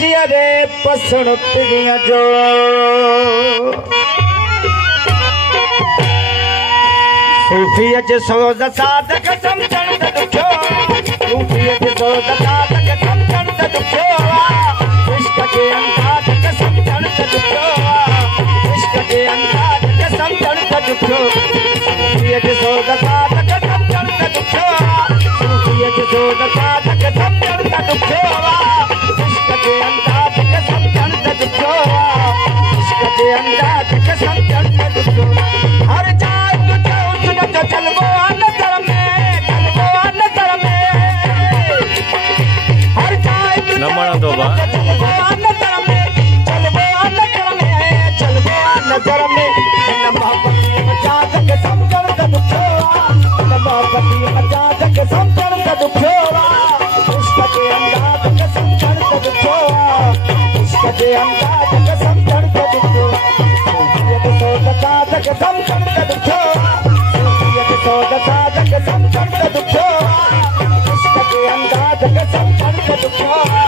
जियरे पसण पिरिया जो सूफीअ जे सोज़ साधक सम्झण त ॾुखियो सूफीअ जे सोज़ साधक सम्झण त ॾुखियो इश्क जे अंदाज़ खे सम्झण त ॾुखियो इश्क जे अंदाज़ खे सम्झण त ॾुखियो सूफीअ जे सोज़ साधक सम्झण त ॾुखियो सूफीअ जे सोज़ साधक सम्झण त ॾुखियो इश्क जे अंदाज़ खे सम्झण त ॾुखियो इश्क जे अंदाज़ खे सम्झण त ॾुखियो हर जाइ चलबो नज़र में चलबो नज़र में हर जाइ न वणंदो बा चलबो नज़र में चलबो नज़र में चलबो नज़र में हिन मोहब्बत मजाज खे सम्झण त ॾुखियो हिन मोहब्बत मजाज खे सम्झण त ॾुखियो इश्क जे अंदाज़ खे सम्झण त ॾुखियो इश्क जे अंदाज़ खे सम्झण त ॾुखियो सूफीअ जे सोज़ साध खे सम्झण त ॾुखियो सोज़ साध खे सम्झण त ॾुखियो इश्क जे अंदाज़ खे सम्झण त ॾुखियो